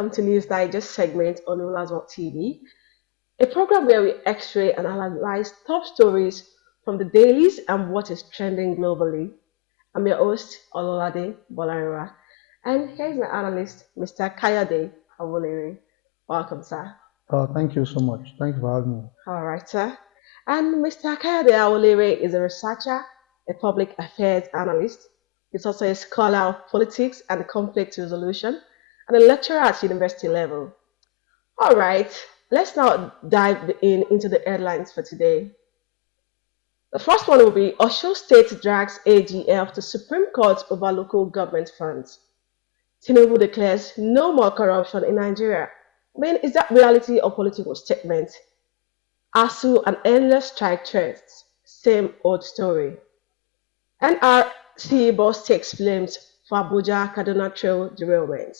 Welcome to News Digest segment on Rollers TV, a program where we x-ray and analyze top stories from the dailies and what is trending globally. I'm your host, Ololade Bolarira, and here's my analyst, Mr. Kayode Awolere. Welcome, sir. Thank you so much. Thank you for having me. All right, sir. And Mr. Kayode Awolere is a researcher, a public affairs analyst. He's also a scholar of politics and conflict resolution, and a lecturer at university level. All right, let's now dive into the headlines for today. The first one will be Osho State drags AGF to Supreme Court over local government funds. Tinubu declares no more corruption in Nigeria. I mean, is that reality or political statement? ASU and endless strike threats. Same old story. NRC boss takes blames for Abuja Kaduna Trail derailment.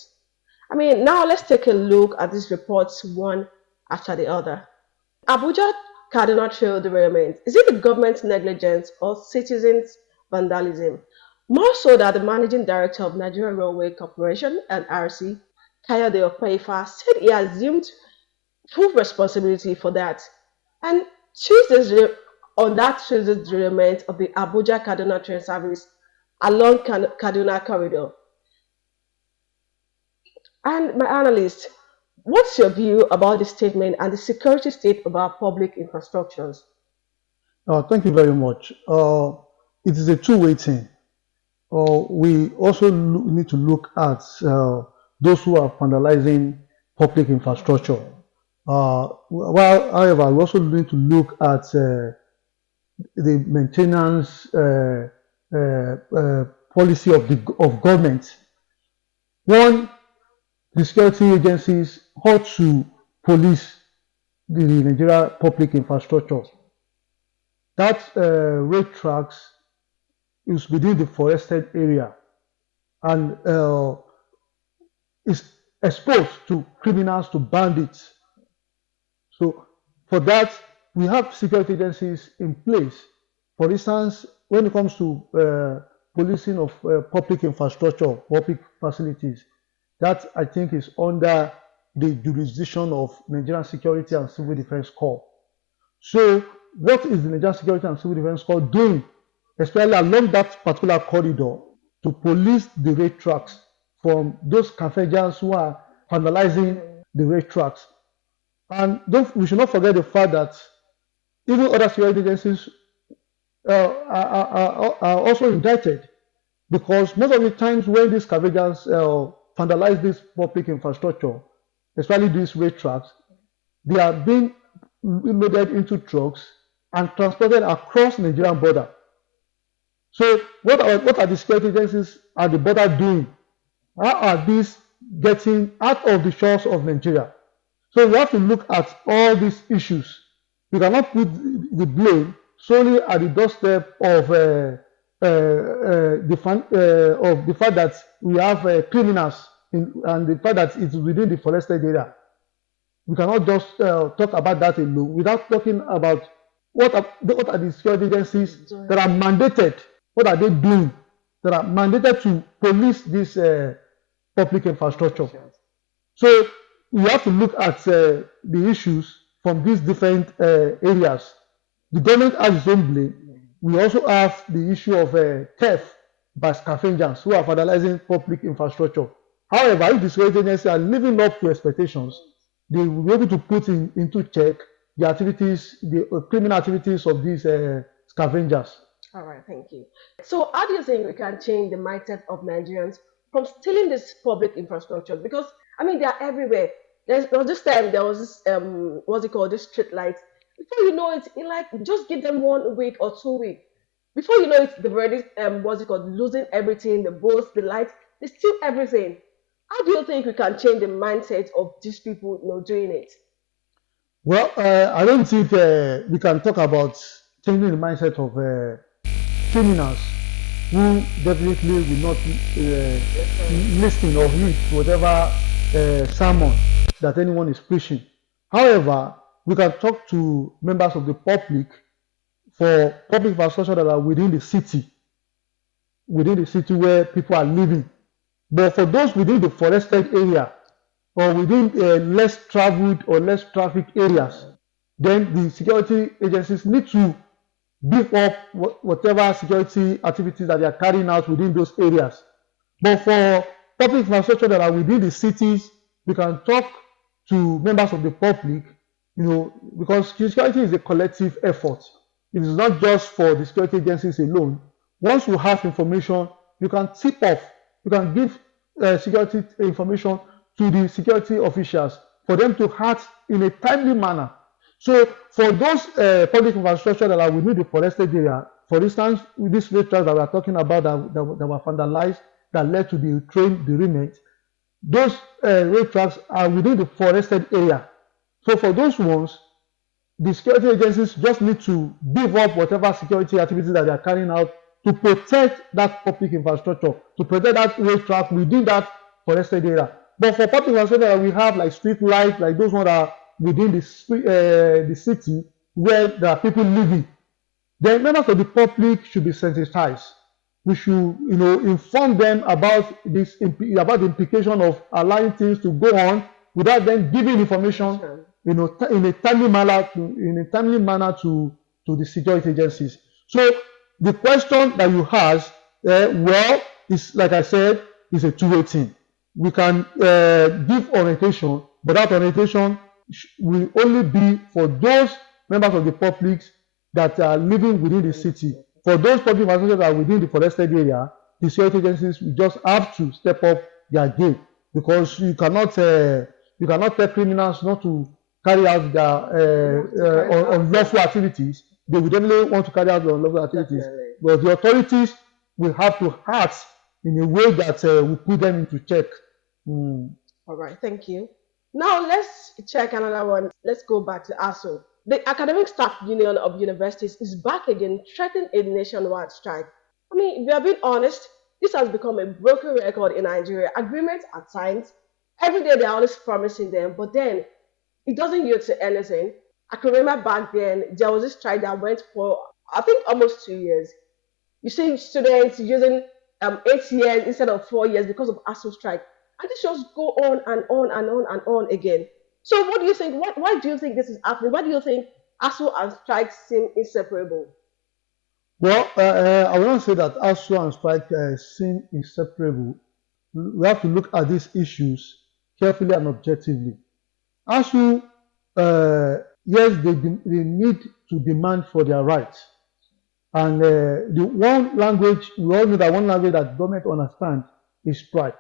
I mean, now let's take a look at these reports one after the other. Abuja Kaduna Trail derailment. Is it the government negligence or citizens' vandalism? More so that the managing director of Nigeria Railway Corporation and RC, Kayode Opeifa, said he assumed full responsibility for that. And on that Tuesday's derailment of the Abuja Kaduna train service along Kaduna corridor. And my analyst, what's your view about the statement and the security state of our public infrastructures? Thank you very much. It is a two-way thing. We also need to look at those who are vandalizing public infrastructure. However, we also need to look at the maintenance policy of government. One, the security agencies ought to police the Nigeria public infrastructure. That rail tracks is within the forested area and is exposed to criminals, to bandits. So for that, we have security agencies in place. For instance, when it comes to policing of public infrastructure, public facilities, that I think is under the jurisdiction of Nigerian Security and Civil Defense Corps. So what is the Nigerian Security and Civil Defense Corps doing, especially along that particular corridor, to police the rail tracks from those scavengers who are vandalizing the rail tracks? And we should not forget the fact that even other security agencies are also indicted, because most of the times when these scavengers vandalize this public infrastructure, especially these rail tracks, they are being loaded into trucks and transported across Nigerian border. So what are the security agencies at the border doing? How are these getting out of the shores of Nigeria? So we have to look at all these issues. We cannot put the blame solely at the doorstep of the fact that we have criminals and the fact that it's within the forested area. We cannot just talk about that alone without talking about what are the security agencies that are mandated, what are they doing, that are mandated to police this public infrastructure. So we have to look at the issues from these different areas. The government has its own blame. We also have the issue of theft by scavengers who are vandalizing public infrastructure. However, if the security agencies are living up to expectations, they will be able to put into check the activities, the criminal activities of these scavengers. All right, thank you. So how do you think we can change the mindset of Nigerians from stealing this public infrastructure? Because I mean, they are everywhere. This time there was this what's it called, this street lights. Before you know it, in like just give them 1 week or 2 weeks. Before you know it, they've already what's it called, losing everything, the boats, the lights, they steal everything. How do you think we can change the mindset of these people, doing it? Well, I don't think we can talk about changing the mindset of criminals who definitely will not listen or heed to whatever sermon that anyone is preaching. However, we can talk to members of the public for public infrastructure that are within the city where people are living. But for those within the forested area, or within less traveled or less trafficked areas, then the security agencies need to beef up whatever security activities that they are carrying out within those areas. But for public infrastructure that are within the cities, we can talk to members of the public, because security is a collective effort. It is not just for the security agencies alone. Once you have information, you can tip off, you can give security information to the security officials for them to act in a timely manner. So for those public infrastructure that are within the forested area, for instance, with these racetracks that we are talking about that were vandalized, that led to the train derailment, those racetracks are within the forested area. So for those ones, the security agencies just need to beef up whatever security activities that they are carrying out to protect that public infrastructure, to protect that racetrack within that forested area. But for public infrastructure, we have like street lights, like those ones that are within the city where there are people living. The members of the public should be sensitized. We should, inform them about about the implication of allowing things to go on without them giving information, in a timely manner to the security agencies. So the question that you asked, is like I said, is a two-way thing. We can give orientation, but that orientation will only be for those members of the public that are living within the city. For those public infrastructure that are within the forested area, the security agencies will just have to step up their game, because you cannot tell criminals not to carry out their unlawful activities. They would definitely want to carry out the unlawful activities, but the authorities will have to act in a way that will put them into check. All right, thank you. Now let's check another one. Let's go back to ASU. The Academic Staff Union of Universities is back again, threatening a nationwide strike. I mean, if we are being honest, this has become a broken record in Nigeria. Agreements are signed. Every day they're always promising them, but then it doesn't yield to anything. I can remember back then, there was this strike that went for, I think, almost 2 years. You see students using 8 years instead of 4 years because of ASU strike. And this just go on and on and on and on again. So what do you think? Why do you think this is happening? Why do you think ASU and strike seem inseparable? Well, I will not say that ASU and strike seem inseparable. We have to look at these issues carefully and objectively. ASU, yes, they need to demand for their rights. And the one language, we all know that one language that government understands is strike.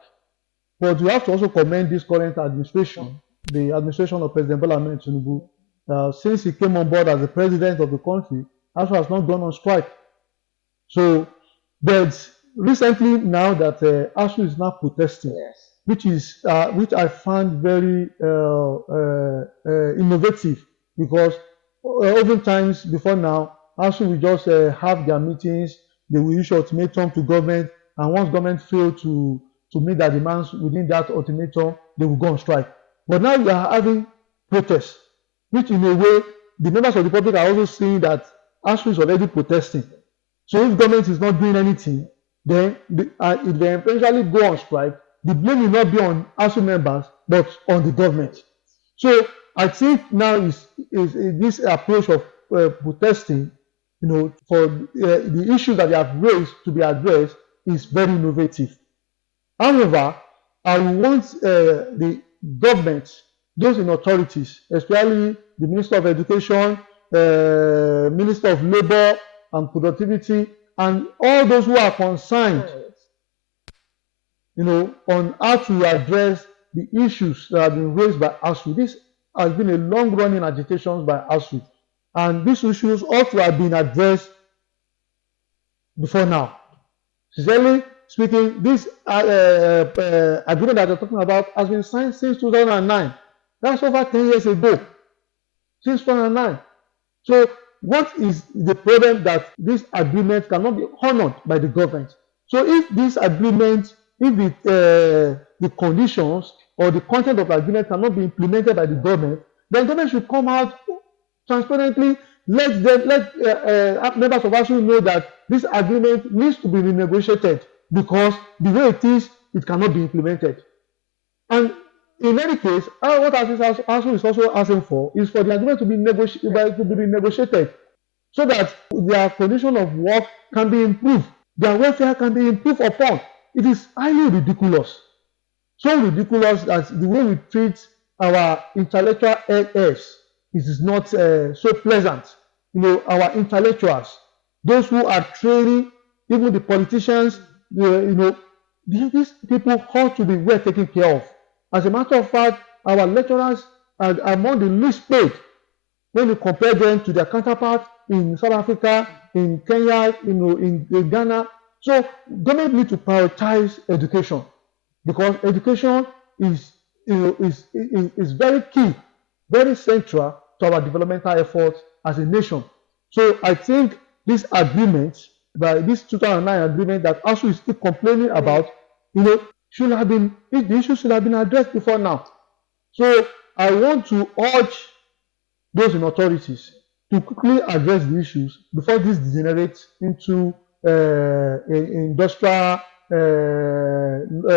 But we have to also commend this current administration, the administration of President Bola Ahmed Tinubu. Since he came on board as the president of the country, ASU has not gone on strike. So, but recently now that ASU is now protesting, Yes. which I found very innovative, because oftentimes before now, ASU will just have their meetings, they will issue ultimatum to government, and once government fail to meet their demands within that ultimatum, they will go on strike. But now we are having protests, which in a way, the members of the public are also seeing that ASU is already protesting. So if government is not doing anything, then if they eventually go on strike, the blame will not be on ASU members, but on the government. So I think now is this approach of protesting, for the issues that they have raised to be addressed is very innovative. However, I want the government, those in authorities, especially the Minister of Education, Minister of Labor and Productivity, and all those who are concerned, on how to address the issues that have been raised by ASU. This has been a long-running agitation by ASU, and these issues ought to have been addressed before now. Sincerely speaking, this agreement that we're talking about has been signed since 2009. That's over 10 years ago, since 2009. So what is the problem that this agreement cannot be honored by the government? So if this agreement, if the conditions or the content of the agreement cannot be implemented by the government, then government should come out transparently, let members of ASU know that this agreement needs to be renegotiated, because the way it is, it cannot be implemented. And in any case, what ASU is also asking for is for the agreement to be renegotiated so that their condition of work can be improved, their welfare can be improved upon. It is highly ridiculous, so ridiculous that the way we treat our intellectual heirs is not so pleasant. Our intellectuals, those who are training, even the politicians, these people ought to be well taken care of. As a matter of fact, our lecturers are among the least paid when you compare them to their counterparts in South Africa, in Kenya, in Ghana. So government need to prioritize education because education is very key, very central to our developmental efforts as a nation. So I think this agreement, by this 2009 agreement that ASU is still complaining about, the issue should have been addressed before now. So I want to urge those in authorities to quickly address the issues before this degenerates into industrial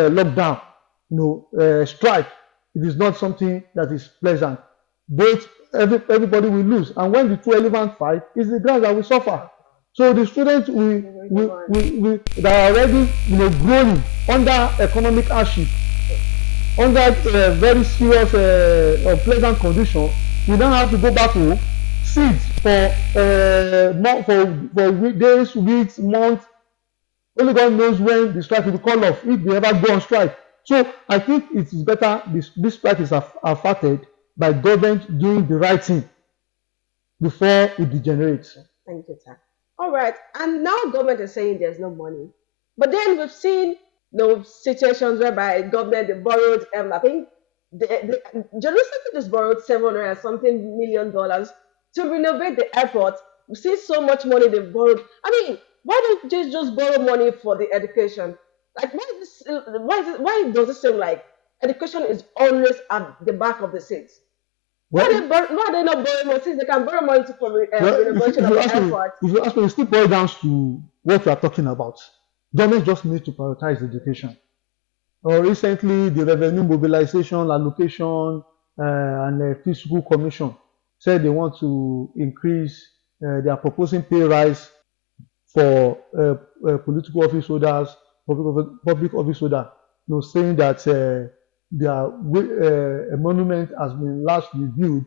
lockdown, strike. It is not something that is pleasant. Everybody will lose, and when the two elephants fight, it's the grass that will suffer. So the students that are already growing under economic hardship, under very serious unpleasant condition, we now have to go back to sit for days, weeks, months. Only God knows when the strike will be called off, if they ever go on strike. So I think it is better this strike is affected by government doing the right thing before it degenerates. Thank you, sir. All right, and now government is saying there's no money, but then we've seen situations whereby government they borrowed. I think Jerusalem just borrowed 700 and something $million to renovate the airport. We see so much money they've borrowed. I mean, why don't they just borrow money for the education? Like, why does it seem like education is always at the back of the seats? Why are they not borrowing money since they can borrow money for renovation of the airport? If you ask me, it still boils down to what we are talking about. Government just needs to prioritize education. Recently, the Revenue Mobilization Allocation and the Fiscal Commission said they want to increase, they are proposing pay rise for political office holders, public office holders, saying that their monument has been last reviewed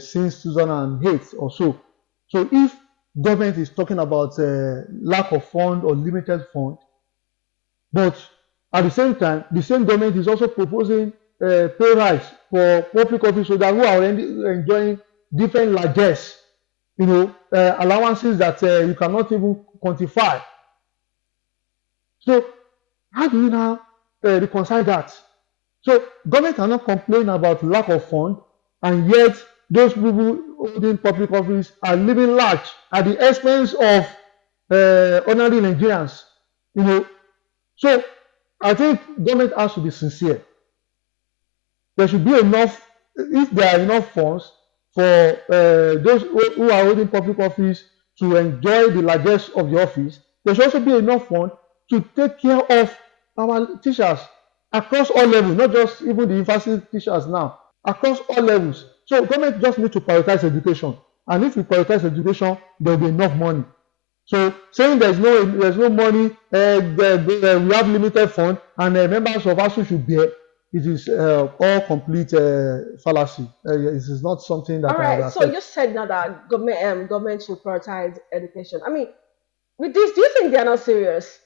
since 2008 or so. So if government is talking about lack of fund or limited fund, but at the same time, the same government is also proposing pay rise for public office holders who are already enjoying different largesse, allowances that you cannot even quantify. So how do you now reconcile that? So government cannot complain about lack of fund, and yet those people holding public office are living large at the expense of ordinary Nigerians. So I think government has to be sincere. There should be enough, if there are enough funds for those who are holding public office to enjoy the largesse of the office, there should also be enough fund to take care of our teachers across all levels, not just even the university teachers now, across all levels. So government just need to prioritize education, and if we prioritize education, there will be enough money. So saying there's no money, we have limited fund, and members of ASU should bear, it is all complete fallacy. It is not something that. All right. So you said now that government should prioritize education. I mean, with this, do you think they are not serious?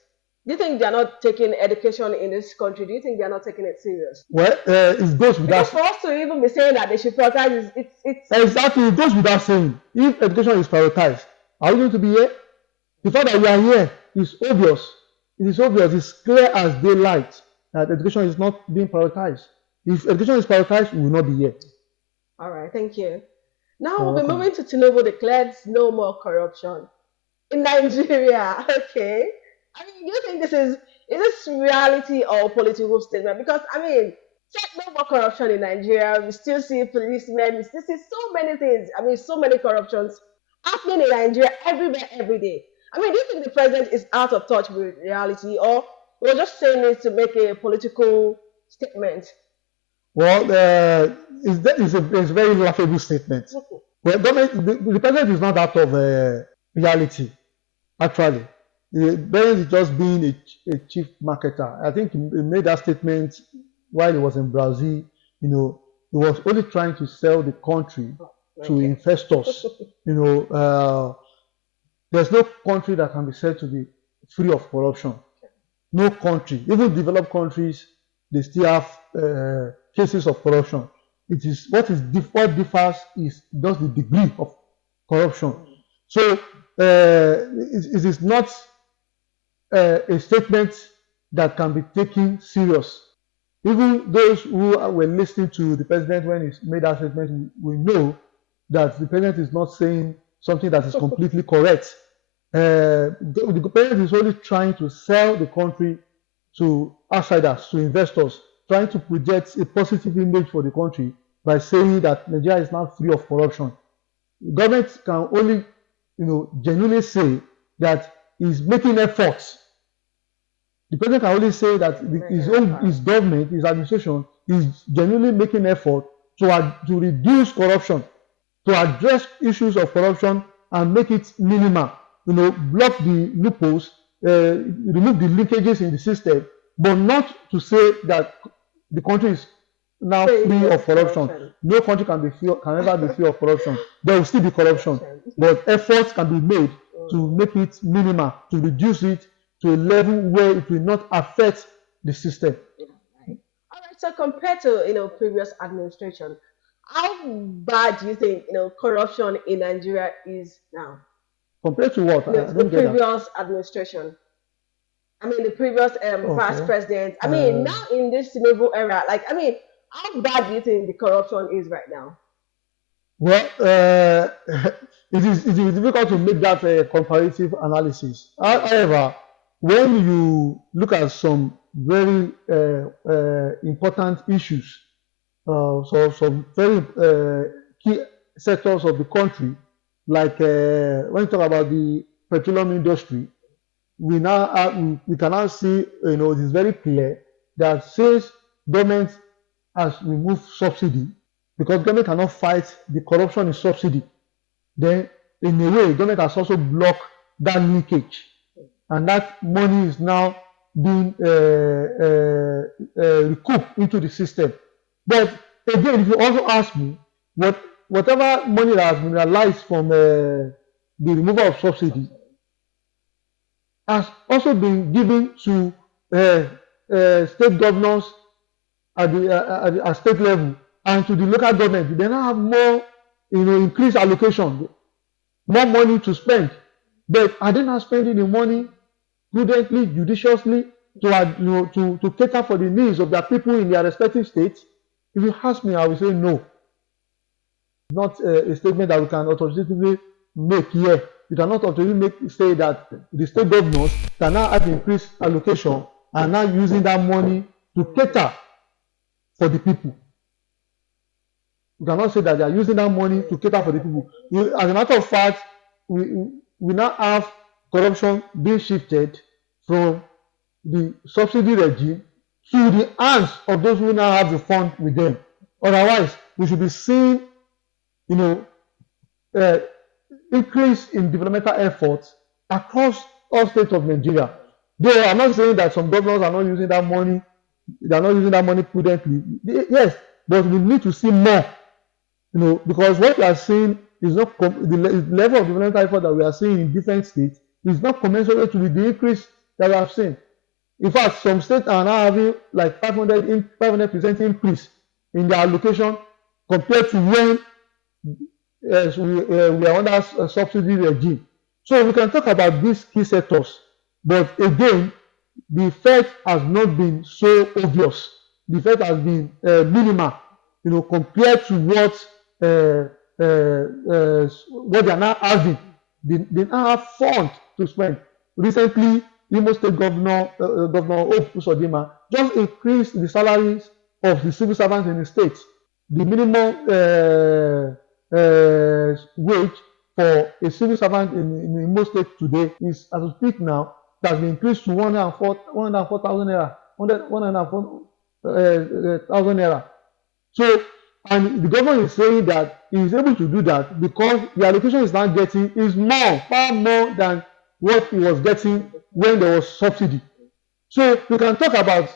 Do you think they are not taking education in this country? Do you think they are not taking it serious? Well, it goes without. Because for us to even be saying that they should prioritize, it's exactly, it goes without saying. If education is prioritized, are we going to be here? The fact that we are here is obvious. It is obvious. It's clear as daylight that education is not being prioritized. If education is prioritized, we will not be here. All right, thank you. Now we'll be moving to Tinubu declares no more corruption in Nigeria. Okay. I mean, do you think is this reality or political statement? Because I mean, check no more corruption in Nigeria. We still see policemen. We still see so many things. I mean, so many corruptions happening in Nigeria everywhere, every day. I mean, do you think the president is out of touch with reality, or we're just saying this to make a political statement? Well, it's a very laughable statement. Well, the president is not out of reality, actually. The president is just being a chief marketer. I think he made that statement while he was in Brazil. You know, he was only trying to sell the country to investors. You know, there's no country that can be said to be free of corruption. No country, even developed countries, they still have cases of corruption. It is what differs is just the degree of corruption. So it is not a statement that can be taken serious. Even those who were listening to the president when he made that statement, we know that the president is not saying something that is completely correct. The president is only trying to sell the country to outsiders, to investors, trying to project a positive image for the country by saying that Nigeria is now free of corruption. The government can only, genuinely say that he's making efforts. The president can only say that his government, his administration, is genuinely making effort to reduce corruption, to address issues of corruption and make it minimal. Block the loopholes, remove the linkages in the system, but not to say that the country is now free of corruption. No country can ever be free of corruption. There will still be corruption, but efforts can be made to make it minimal, to reduce it to a level where it will not affect the system. All right. So compared to previous administration, how bad do you think corruption in Nigeria is now? Compared to what? The previous administration. I mean, the previous past president. I mean, now in this Tinubu era, how bad do you think the corruption is right now? Well, it is difficult to make that comparative analysis. However, when you look at some very important issues, so some very key sectors of the country, like when you talk about the petroleum industry, we can now see, it is very clear that since government has removed subsidy, because government cannot fight the corruption in subsidy, then in a way government has also blocked that leakage, and that money is now being recouped into the system. But again, if you also ask me, whatever money that has been realized from the removal of subsidy has also been given to state governors at state level and to the local government. They now have more, increased allocation, more money to spend. But are they not spending the money prudently, judiciously to cater for the needs of their people in their respective states? If you ask me, I will say no. Not a statement that we can authoritatively make here. You cannot authoritatively say that the state governors can now have increased allocation and now using that money to cater for the people. You cannot say that they are using that money to cater for the people. As a matter of fact, we now have corruption being shifted from the subsidy regime to the hands of those who now have the fund with them. Otherwise, we should be seeing, increase in developmental efforts across all states of Nigeria. Though I'm not saying that some governors are not using that money, they are not using that money prudently. Yes, but we need to see more, because what we are seeing is not the level of developmental effort that we are seeing in different states is not commensurate with the increase that we have seen. In fact, some states are now having like 500% increase in their allocation compared to when we are under a subsidy regime. So we can talk about these key sectors, but again, the effect has not been so obvious. The effect has been minimal, compared to what they are now having. They now have funds to spend. Recently, Imo State Governor Hope Uzodinma just increased the salaries of the civil servants in the state. The minimum wage for a civil servant in Imo State today is, as we speak now, it has been increased to 104,000 naira, 104,000 naira. So, and the government is saying that he is able to do that because the allocation is now getting is more, far more than what he was getting when there was subsidy. So we can talk about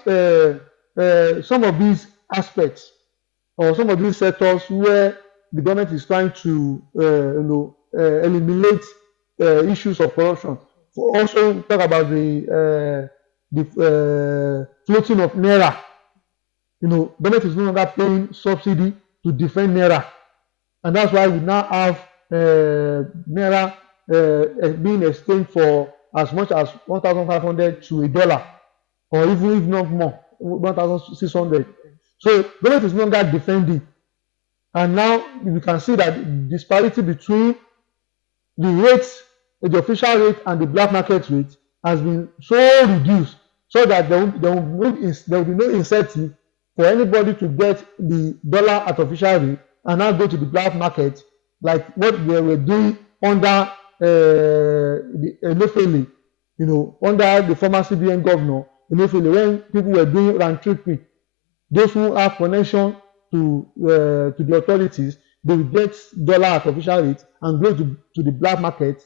some of these aspects or some of these sectors where the government is trying to eliminate issues of corruption. Also talk about the floating of naira. Government is no longer paying subsidy to defend naira, and that's why we now have naira being exchanged for as much as 1,500 to a dollar, or even if not more, 1,600. So government is no longer defending, and now we can see that the disparity between the rates, the official rate and the black market rate has been so reduced, so that there will be no incentive for anybody to get the dollar at official rate and now go to the black market like what they were doing under Emefiele, under the former CBN governor Emefiele, when people were doing round tripping. Those who have connection to the authorities, they will get dollar at official rate and go to the black market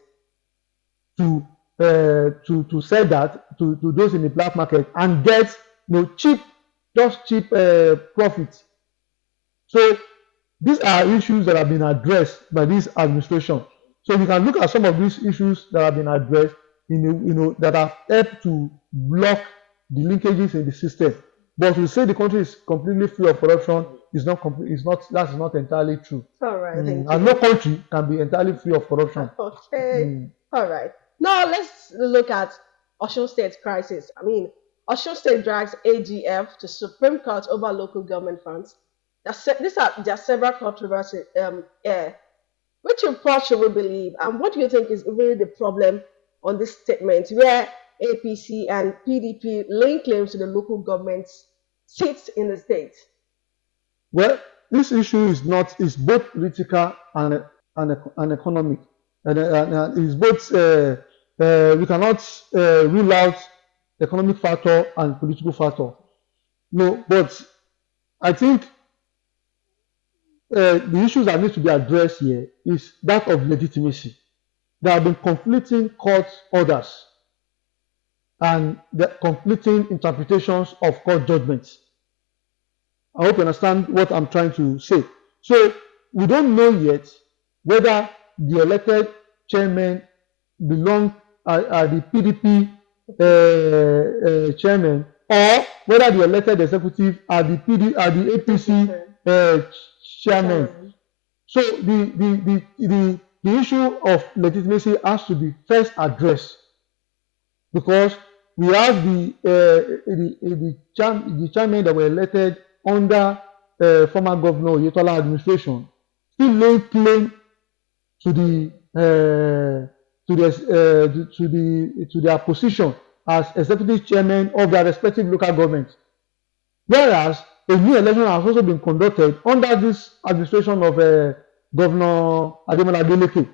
to sell that to those in the black market and get cheap profit. So these are issues that have been addressed by this administration. So we can look at some of these issues that have been addressed that have helped to block the linkages in the system. But to say the country is completely free of corruption that is not entirely true. All right, thank you. And no country can be entirely free of corruption. Okay. All right. Now let's look at Osun State crisis. Osun State drags AGF to Supreme Court over local government funds. There are several controversies here. Which report should we believe? And what do you think is really the problem on this statement where APC and PDP link claims to the local government seats in the state? Well, this issue is both political and economic. And it's both, we cannot rule out economic factor and political factor. No, but I think the issues that need to be addressed here is that of legitimacy. There have been conflicting court orders and the conflicting interpretations of court judgments. I hope you understand what I'm trying to say. So we don't know yet whether the elected chairman belong at the PDP chairman, or whether the elected executive are the APC chairman. So the issue of legitimacy has to be first addressed, because we have the chairman that were elected under former Governor Oyetola administration still laying claim to their position as executive chairman of their respective local governments, whereas a new election has also been conducted under this administration of Governor Ademola Adeleke.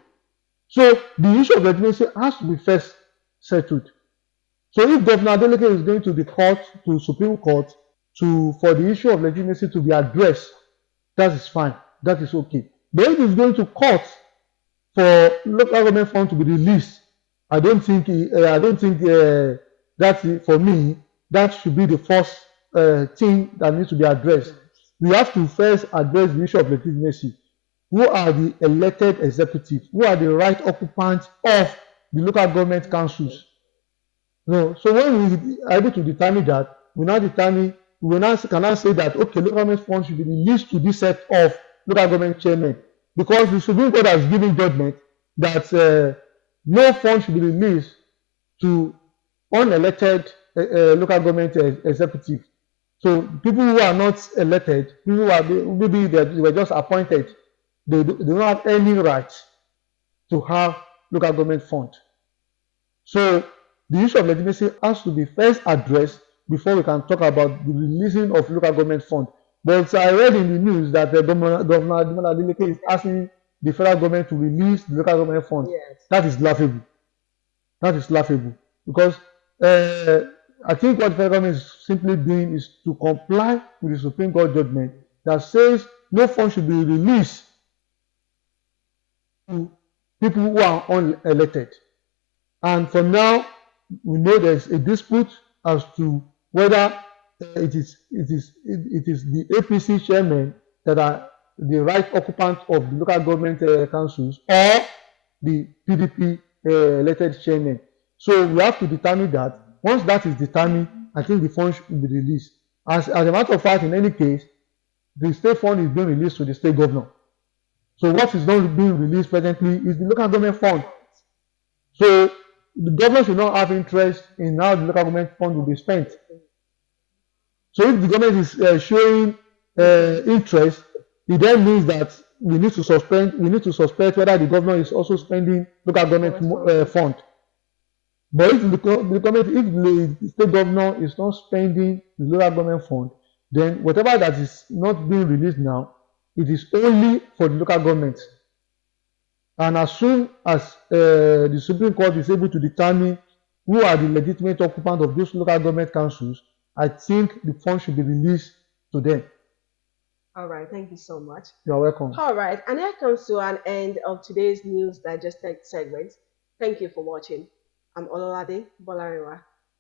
So the issue of legitimacy has to be first settled. So if Governor Adeleke is going to the court, to Supreme Court, for the issue of legitimacy to be addressed, that is fine, that is okay. But if he's going to court for local government fund to be released, I don't think that, for me, that should be the first thing that needs to be addressed. We have to first address the issue of legitimacy. Who are the elected executives? Who are the right occupants of the local government councils? No. So when we are able to determine that, we can say that, okay, local government funds should be released to this set of local government chairmen, because the Supreme Court has given judgment that no fund should be released to unelected local government executives. So people who are not elected, people who are maybe they were just appointed, they don't have any right to have local government fund. So the issue of legitimacy has to be first addressed before we can talk about the releasing of local government fund. But I read in the news that Governor Ademola Adeleke is asking the federal government to release the local government fund. Yes. That is laughable. That is laughable, because I think what the federal government is simply doing is to comply with the Supreme Court judgment that says no fund should be released to people who are unelected. And for now, we know there's a dispute as to whether it is the APC chairman that are the right occupants of the local government councils, or the PDP elected chairman. So we have to determine that. Once that is determined, I think the fund should be released. As a matter of fact, in any case, the state fund is being released to the state governor. So what is not being released presently is the local government fund. So the government should not have interest in how the local government fund will be spent. So if the government is showing interest, it then means that we need to suspect whether the government is also spending local government fund. But if the state governor is not spending the local government fund, then whatever that is not being released now, it is only for the local government. And as soon as the Supreme Court is able to determine who are the legitimate occupants of those local government councils, I think the fund should be released to them. All right, thank you so much. You're welcome. All right, and here comes to an end of today's News Digested segment. Thank you for watching. I'm Ololade Bolarewa.